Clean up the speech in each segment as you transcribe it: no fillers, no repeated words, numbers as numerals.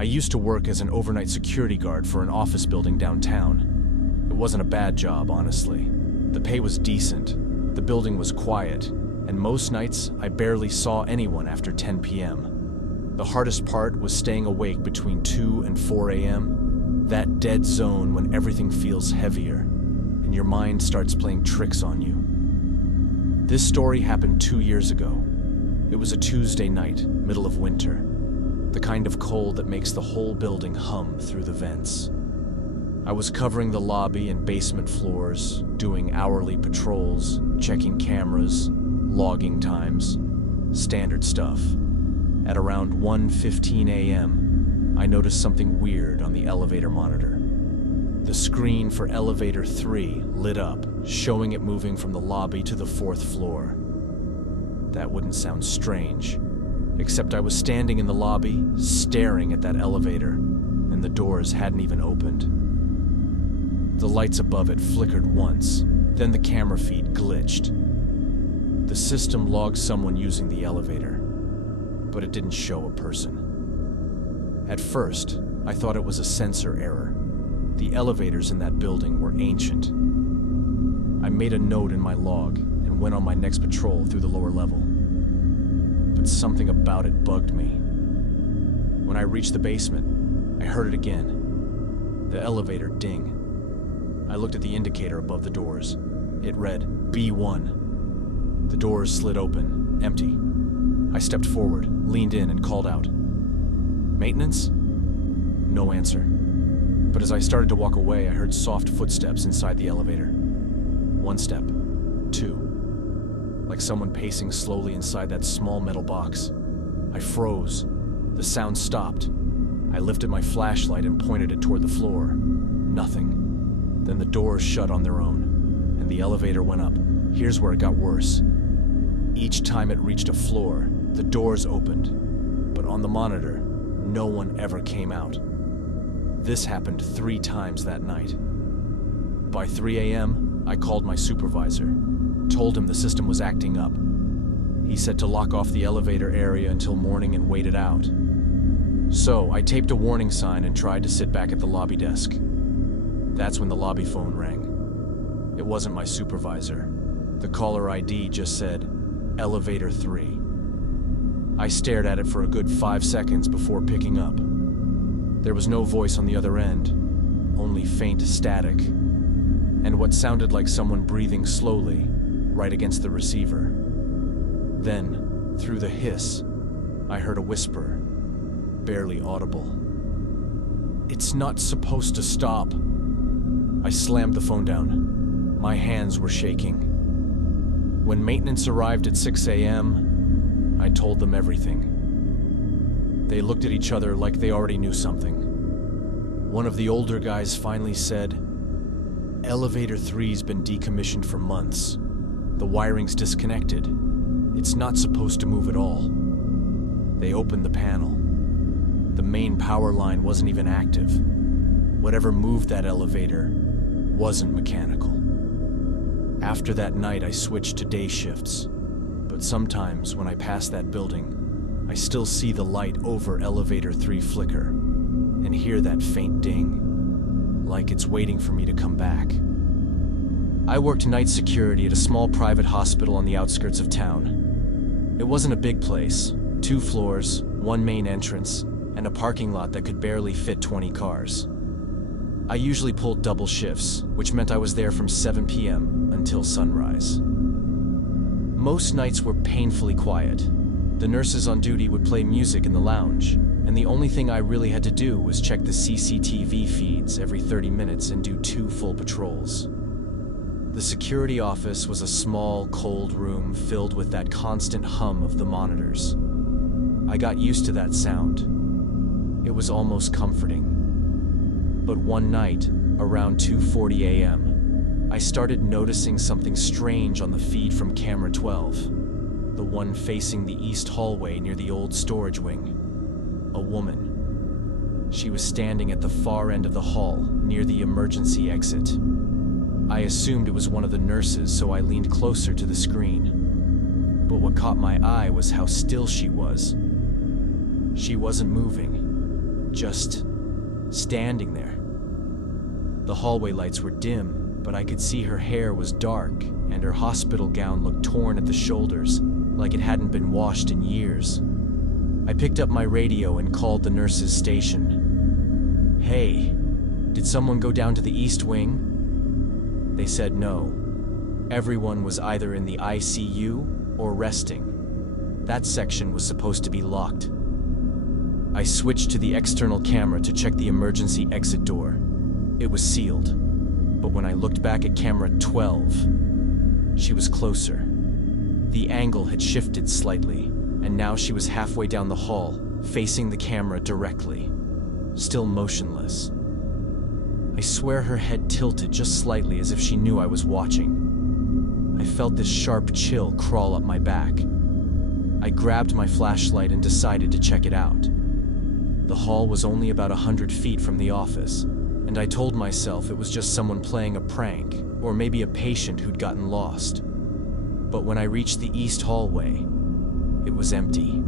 I used to work as an overnight security guard for an office building downtown. It wasn't a bad job, honestly. The pay was decent, the building was quiet, and most nights I barely saw anyone after 10 p.m. The hardest part was staying awake between 2 and 4 a.m., that dead zone when everything feels heavier and your mind starts playing tricks on you. This story happened 2 years ago. It was a Tuesday night, middle of winter. The kind of cold that makes the whole building hum through the vents. I was covering the lobby and basement floors, doing hourly patrols, checking cameras, logging times, standard stuff. At around 1:15 a.m., I noticed something weird on the elevator monitor. The screen for elevator 3 lit up, showing it moving from the lobby to the 4th floor. That wouldn't sound strange, except I was standing in the lobby, staring at that elevator, and the doors hadn't even opened. The lights above it flickered once, then the camera feed glitched. The system logged someone using the elevator, but it didn't show a person. At first, I thought it was a sensor error. The elevators in that building were ancient. I made a note in my log and went on my next patrol through the lower level. But something about it bugged me. When I reached the basement, I heard it again. The elevator ding. I looked at the indicator above the doors. It read B1. The doors slid open, empty. I stepped forward, leaned in, and called out. "Maintenance?" No answer. But as I started to walk away, I heard soft footsteps inside the elevator. 1 step, 2. Like someone pacing slowly inside that small metal box. I froze. The sound stopped. I lifted my flashlight and pointed it toward the floor. Nothing. Then the doors shut on their own, and the elevator went up. Here's where it got worse. Each time it reached a floor, the doors opened, but on the monitor, no one ever came out. This happened 3 times that night. By 3 a.m., I called my supervisor, told him the system was acting up. He said to lock off the elevator area until morning and wait it out. So I taped a warning sign and tried to sit back at the lobby desk. That's when the lobby phone rang. It wasn't my supervisor. The caller ID just said, Elevator 3. I stared at it for a good 5 seconds before picking up. There was no voice on the other end, only faint static, and what sounded like someone breathing slowly, right against the receiver. Then, through the hiss, I heard a whisper, barely audible. "It's not supposed to stop." I slammed the phone down. My hands were shaking. When maintenance arrived at 6 a.m., I told them everything. They looked at each other like they already knew something. One of the older guys finally said, "Elevator 3's been decommissioned for months. The wiring's disconnected. It's not supposed to move at all." They opened the panel. The main power line wasn't even active. Whatever moved that elevator wasn't mechanical. After that night, I switched to day shifts. But sometimes when I pass that building, I still see the light over Elevator 3 flicker and hear that faint ding, like it's waiting for me to come back. I worked night security at a small private hospital on the outskirts of town. It wasn't a big place, 2 floors, 1 main entrance, and a parking lot that could barely fit 20 cars. I usually pulled double shifts, which meant I was there from 7 p.m. until sunrise. Most nights were painfully quiet. The nurses on duty would play music in the lounge, and the only thing I really had to do was check the CCTV feeds every 30 minutes and do 2 full patrols. The security office was a small, cold room filled with that constant hum of the monitors. I got used to that sound. It was almost comforting. But one night, around 2:40 a.m., I started noticing something strange on the feed from camera 12, the one facing the east hallway near the old storage wing. A woman. She was standing at the far end of the hall, near the emergency exit. I assumed it was one of the nurses, so I leaned closer to the screen. But what caught my eye was how still she was. She wasn't moving. just standing there. The hallway lights were dim, but I could see her hair was dark and her hospital gown looked torn at the shoulders, like it hadn't been washed in years. I picked up my radio and called the nurse's station. "Hey, did someone go down to the East Wing?" They said no. Everyone was either in the ICU or resting. That section was supposed to be locked. I switched to the external camera to check the emergency exit door. It was sealed, but when I looked back at camera 12, she was closer. The angle had shifted slightly, and now she was halfway down the hall, facing the camera directly, still motionless. I swear her head tilted just slightly as if she knew I was watching. I felt this sharp chill crawl up my back. I grabbed my flashlight and decided to check it out. The hall was only about 100 feet from the office, and I told myself it was just someone playing a prank, or maybe a patient who'd gotten lost. But when I reached the east hallway, it was empty.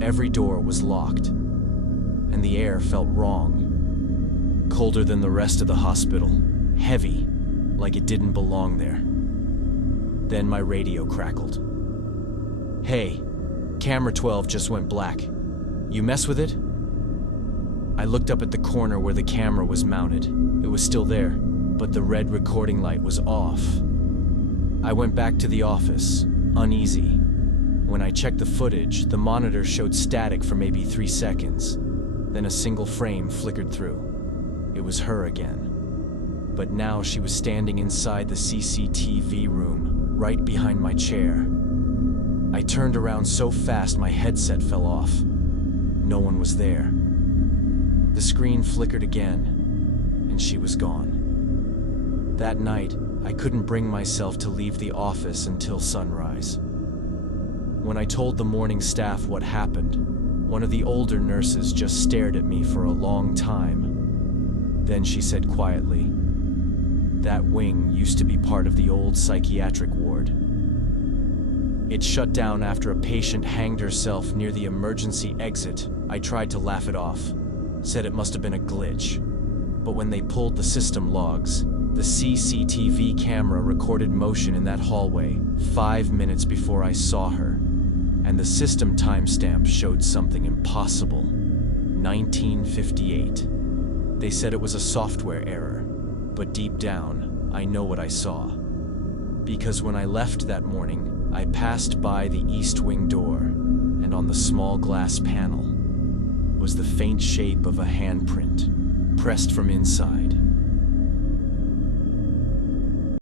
Every door was locked, and the air felt wrong. Colder than the rest of the hospital, heavy, like it didn't belong there. Then my radio crackled. "Hey, camera 12 just went black. You mess with it?" I looked up at the corner where the camera was mounted. It was still there, but the red recording light was off. I went back to the office, uneasy. When I checked the footage, the monitor showed static for maybe 3 seconds. Then a single frame flickered through. It was her again. But now she was standing inside the CCTV room, right behind my chair. I turned around so fast my headset fell off. No one was there. The screen flickered again, and she was gone. That night, I couldn't bring myself to leave the office until sunrise. When I told the morning staff what happened, one of the older nurses just stared at me for a long time. Then she said quietly, "That wing used to be part of the old psychiatric ward. It shut down after a patient hanged herself near the emergency exit." I tried to laugh it off, said it must have been a glitch. But when they pulled the system logs, the CCTV camera recorded motion in that hallway 5 minutes before I saw her, and the system timestamp showed something impossible. 1958. They said it was a software error, but deep down, I know what I saw. Because when I left that morning, I passed by the East Wing door, and on the small glass panel was the faint shape of a handprint, pressed from inside.